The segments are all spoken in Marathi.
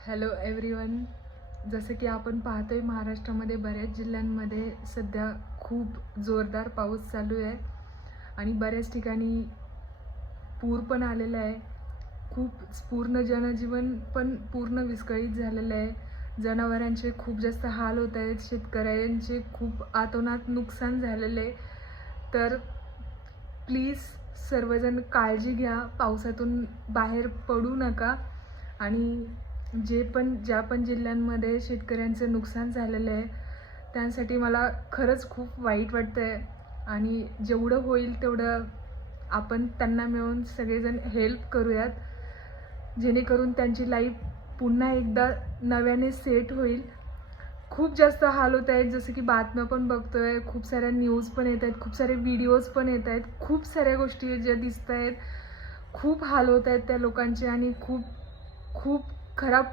Hello everyone. जसं की आपण पाहतोय महाराष्ट्रामध्ये बऱ्याच जिल्ह्यांमध्ये सध्या खूप जोरदार पाऊस चालू आहे आणि बऱ्याच ठिकाणी पूर पण आलेला आहे. खूप पूर्ण जनजीवन पण पूर्ण विस्कळीत झालेलं आहे. जनावरांचे खूप जास्त हाल होत आहेत. शेतकऱ्यांचे खूप अतोनात नुकसान झालेलं आहे. तर प्लीज सर्वजण काळजी घ्या. पावसातून बाहेर पडू नका. आणि ज्या पण जिल्ह्यांमध्ये शेतकऱ्यांचं नुकसान झालेलं आहे त्यांसाठी मला खरंच खूप वाईट वाटतं आहे. आणि जेवढं होईल तेवढं आपण त्यांना मिळून सगळेजण हेल्प करूयात, जेणेकरून त्यांची लाईफ पुन्हा एकदा नव्याने सेट होईल. खूप जास्त हाल होत आहेत. जसं की बातम्या पण बघतोय, खूप साऱ्या न्यूज पण येत आहेत, खूप सारे व्हिडिओज पण येत आहेत, खूप साऱ्या गोष्टी ज्या दिसत आहेत. खूप हाल होत आहेत त्या लोकांचे आणि खूप खूप खराब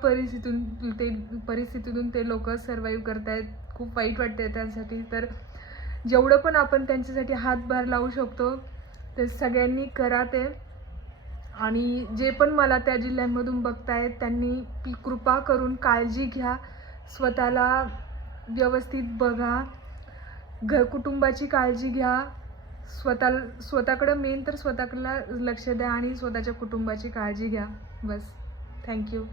परिस्थितीतून ते लोक सर्वाईव्ह करत आहेत. खूप वाईट वाटते त्यांसाठी. तर जेवढं पण आपण त्यांच्यासाठी हातभार लावू शकतो ते सगळ्यांनी करा ते. आणि जे पण मला त्या जिल्ह्यांमधून बघतायत त्यांनी कृपा करून काळजी घ्या. स्वतःला व्यवस्थित बघा. कुटुंबाची काळजी घ्या. स्वतःकडं मेन तर स्वतःला लक्ष द्या आणि स्वतःच्या कुटुंबाची काळजी घ्या. बस. थँक्यू.